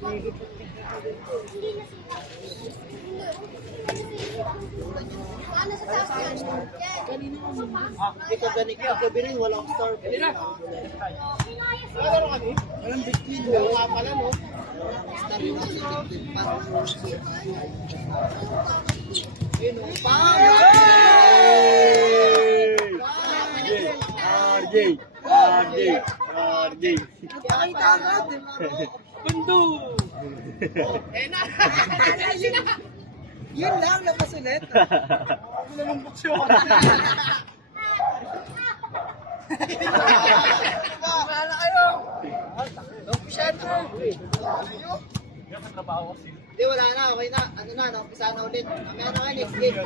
Ito ganito gabi rin, walang star. Walang bitkin. Wala nga pala, no? Star yung kasi bitkin pa. RJ. Pakita agad. Bundo. Yun lang, labas ulit. Ako na ng buksyo. Wala kayo. Umpisahan mo. Hindi, wala na. Okay na. Ano na, umpisahan na ulit. Mamaya na kayo next game.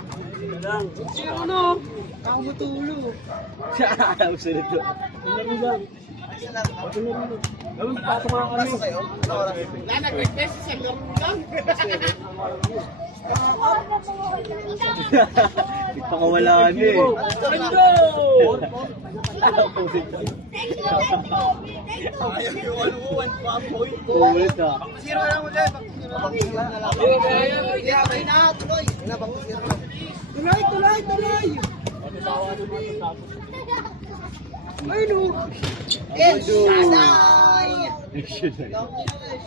Sino ano? Ako mutulo. Ako sa nito. Ano lang? Gawin, pasok nga kami. Pasok kayo? Wala, nag-request sa laro lang. Ipakawalaan eh. Ano? Ayaw yung aluan, papoy. Ulit ah. Zero lang ulit. Tuloy na, tuloy. Tuloy. Ay, no. Yes, Shaday!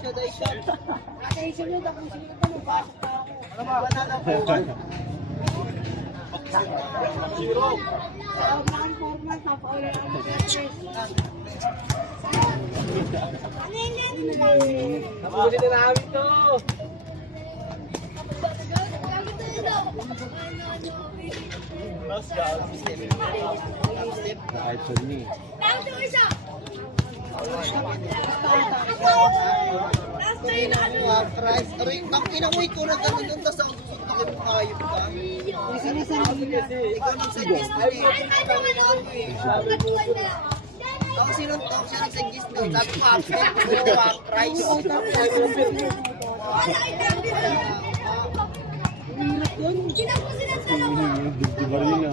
Shaday shot. Shaday sunod ako. Sunod ako. Pasok na ako. Banana po. Zero. Formal, papaulan ako. Napuli na namin to. Kahit sa ni. Price. Aray, ang inakuit ko na ganun doon. Tapos ako susunod na kayo pa. Ikaw nag-suggest na eh. Ako siya nag-suggest na. Sabi ko, price. Marina.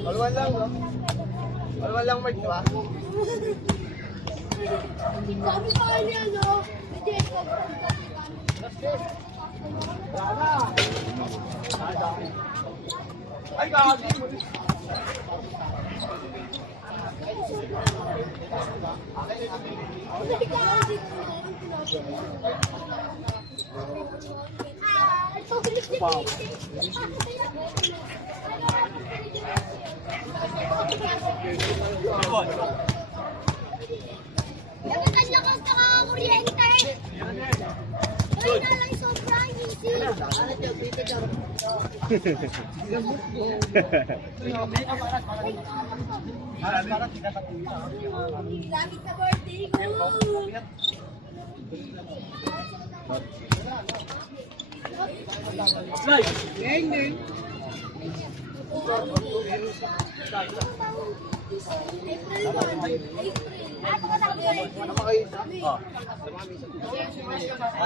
Walwan lang, no? Walwan lang, Mark, diba? Kami pa niya, no? Ay, gagi! Ang lakas na kuryente! Ay, nalay sobrang easy! Lagi sa birthday ko!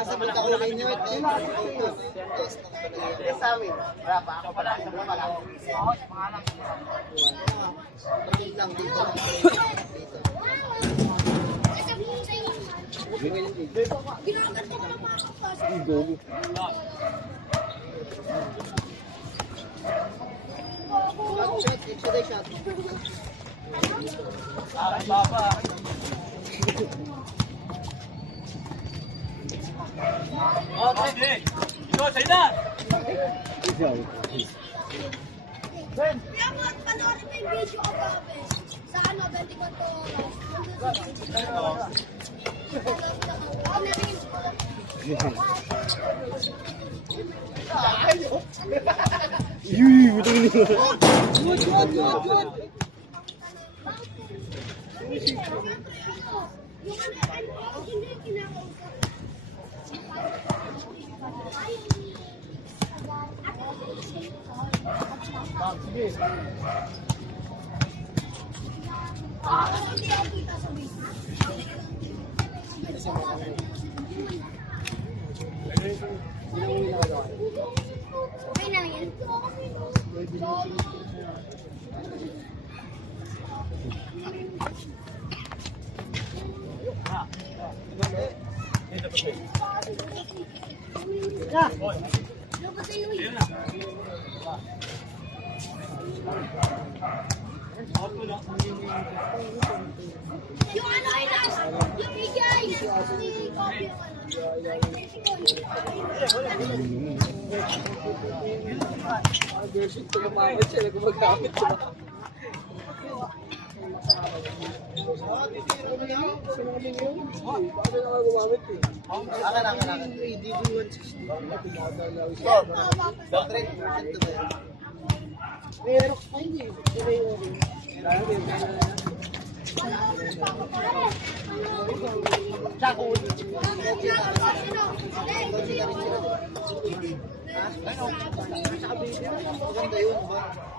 Sabi ako na inyo. Sa amin. Wala pa. Ako pala. Lang dito. Ginagat ko na makakapasok. Shot. Baba. Okay. Ikaw, sa'yo na. Kaya mo, panoorin mo yung video ko gabi. Sa ano, 24 oras. Yuy, betul ini. Good. Hindi ako kita sa base. Okay na yan. Yung ano ay last, yung bigay, yung copy yung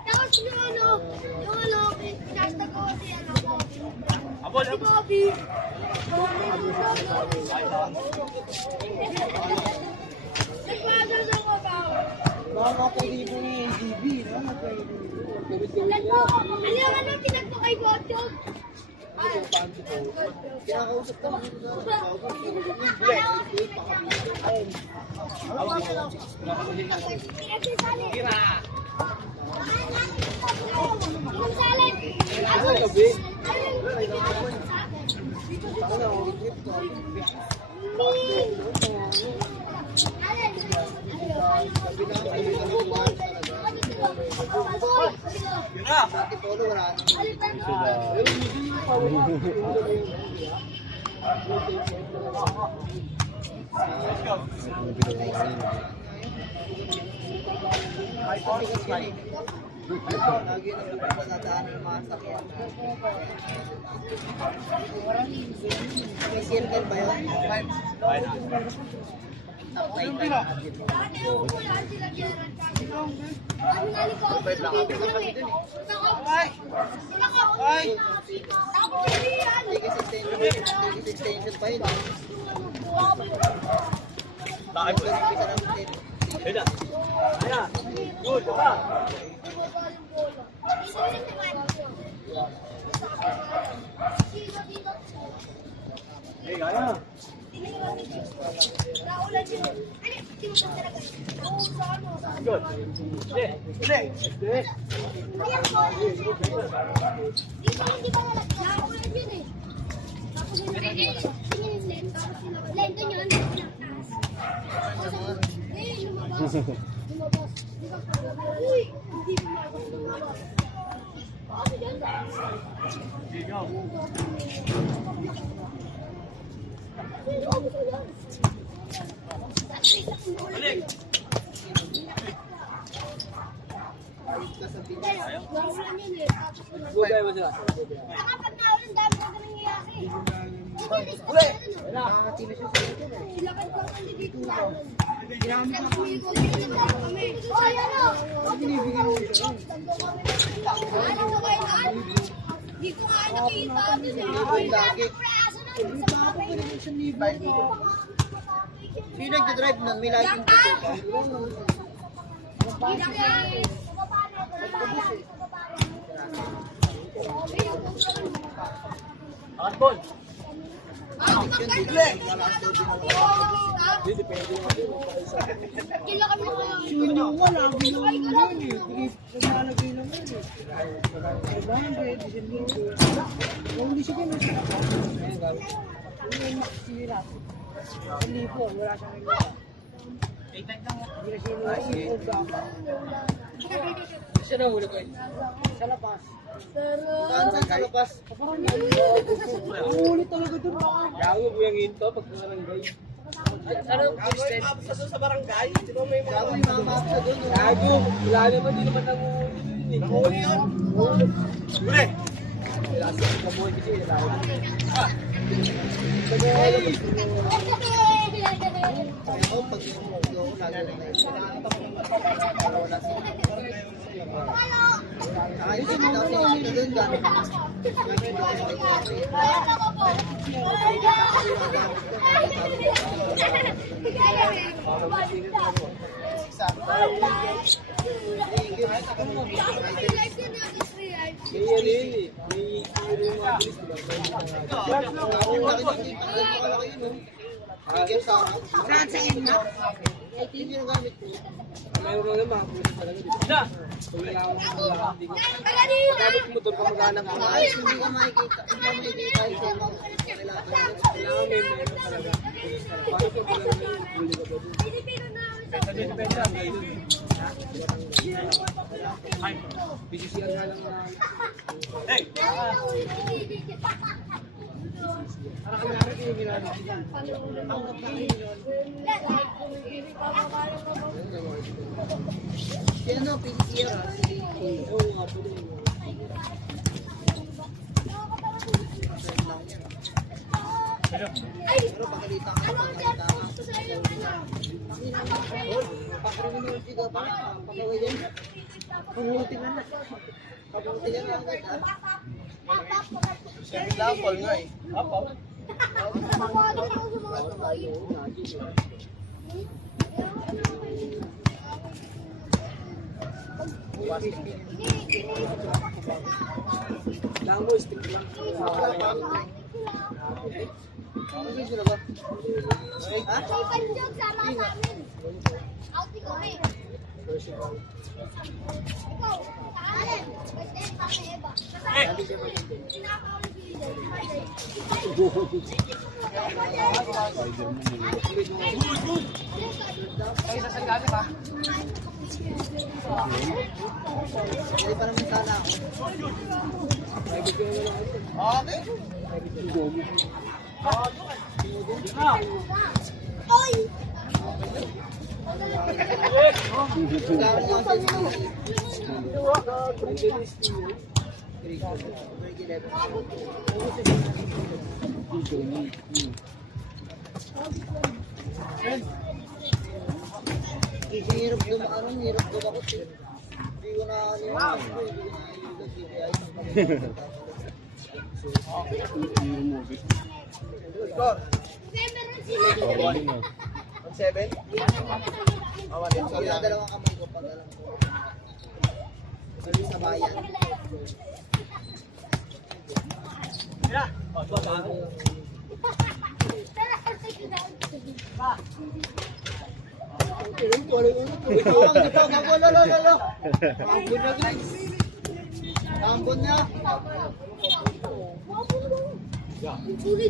Tapos yung ano, pinasta ko si ano ko. Si Bobby. Nagwada na ko ba? Ano yung ano, pinagpo kay Botog? Kinakausap ka lang. Dati polo wala na. Lagi na lupa sa daan ng mga sakyan. May circle ba yun? Extension pa yun. Bakit ba? Ayun na. Ayun na. Good, diba? Hey, kaya. Good. Bugay mo sila. Kapag naulan, dami na nangyayari. Uy! Nakakatila siya sa ito. Ilakad ko ang dito na. Oh, yan o. Binibigyan mo siya. Ano ba kayo na? Di ko nga nakita. Lagi. Sino nagdadrive nun? May license dito. Handball. Sino nga? Lagi naman yun eh. Naglalagay naman eh. Kailangan rin. Hindi siya ganun. Ayan gawin. Yung maksira. Ang lipo. Wala siyang naglalagay. Hindi na siya siya na huli ko eh. Sa labas. Saan sa labas? Ang huli talaga doon. Gago mo yung hinto pag sa barangay. Anong distance? Sa barangay? Di ba may mga mapsa doon? Gago. Wala naman. Di naman nanguhuli. Nanguhuli yun? Huli! Wala siya kabuhay kasi. Ako pag sumulo, lalo na yun. Ayos yung mga sinita doon, gano'n. Saan sa inyo? Hindi yung gamit ko. Mayroon naman mga puso talaga dito. Kung nalaman mo lang, hindi ko. Dapat motor ka magana ka. Hindi ka makikita. Hindi ka makikita yung tema. Kailangan may meron talaga. Para po talaga may huli ka ba doon? Depende lang kayo doon. BCCR nga lang na. Hey! Para kanyari kayo ginagawa dyan. Panggap na kayo yun. Si ano, PCCR ah. Oo nga po din. Pero pakalita ka. Pakriminal siya pa. Pakaway din. Pangulti ka na. Pangulti ka na. Siyempre lang, Paul nga eh. Paul. Lang mo, stick lang. Ano sila ba? Ha? Hindi pa naman sana ako. Okay. Oy! Hirap dumaan, hirap dumakot eh. Hindi ko na ano yun. Score. 7? Sorry, dalawang kamay ko pag alam ko. Sorry sa bayan. Ambon niya. Sorry!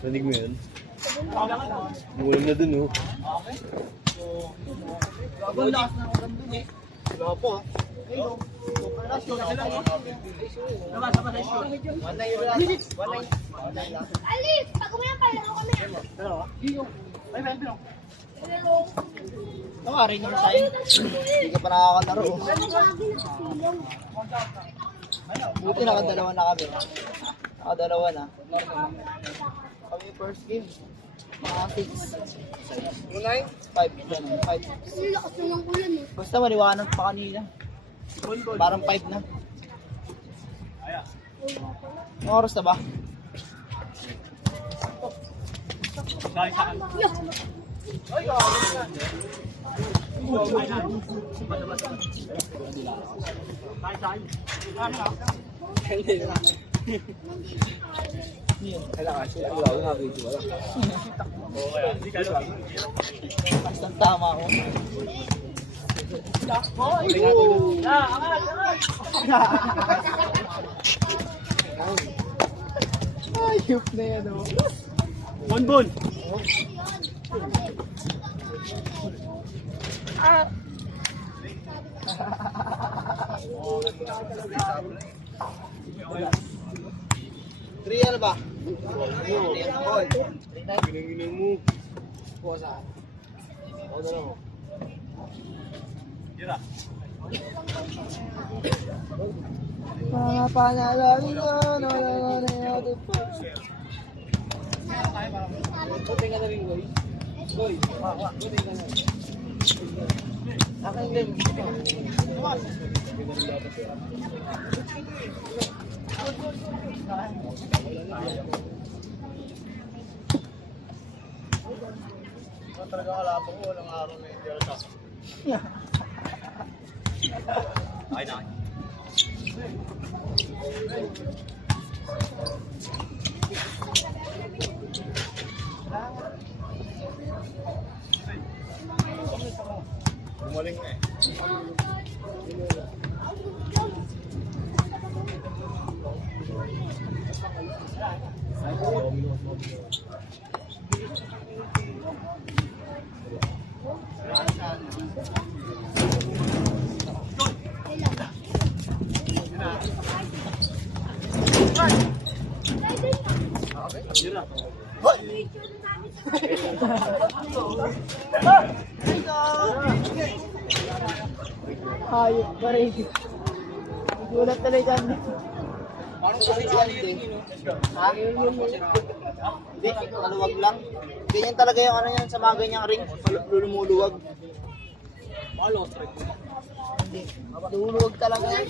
Nanig mo yan? Ulam na dun, oh. Ang lakas na ulam dun eh. Wala po ah. Alif! Pag umayan pa lang ako kami. Nakari naman sa'yo. Hindi ka pa nakakalaro. Buti nakadalawa na kami. Nakadalawa na. Kami first game. Mga 6. 5. 5. Kasi lakas na ng ulan eh. Basta maliwanag pa kanina. Parang 5 na. Anong oras na ba? Bastang tama ako. Ayup na yan o. Bonbon! Three ano ba? Ginang mo. Posa. Ako na lang. Tira. Mga panalangin na Puti ka na rin, Goy. Goy, puti ka na. Akin din. Talaga kalapang ko, walang araw na hindi ako sa. Ay na. Gumaling na eh. hayop pa rin. Gulat talaga kami. Parang kasi saliring yun. Hindi, maluwag lang. Ganyan talaga yung ano yan sa mga ganyang ring. Lumuluwag. Baka long strike. Lumuluwag talaga yan.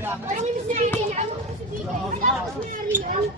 Parang yung sabihin, ano ko sabihin, dapat nangyari yan.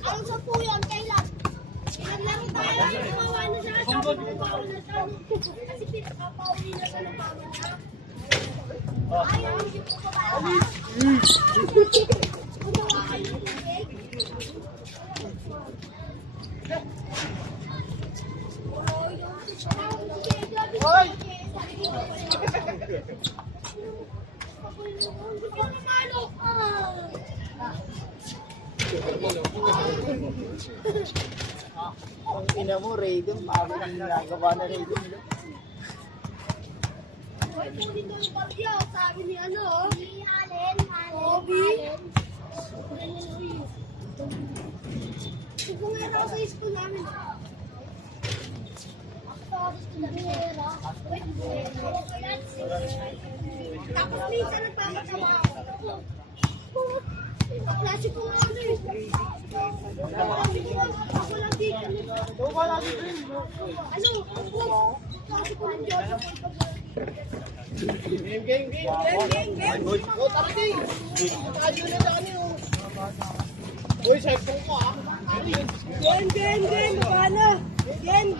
Ang sa po yun, kailan? Kailan lang tayo gumawa na siya. Sabi ko pa na siya. Kasi pinakapauwi na siya ng pama niya. Ayaw, hindi po ka ba? Gumawa kayo ng tubig. Hoy! Ang ina mo, Raiden. Paano ang ginagawa na Raiden? Hoy, kunin ko yung bagyo. Sabi ni ano, ni Allen. Obi. Sigungera ako sa school namin. Tapos minsan nagpapatawa ako. Klase ko nga ano eh. Ako lang dito. Ano? Klase ko ng Diyos. Game. O, tara din. Tayo na sa kanyo. Boy, cellphone ko ah. Game! Paano? Game!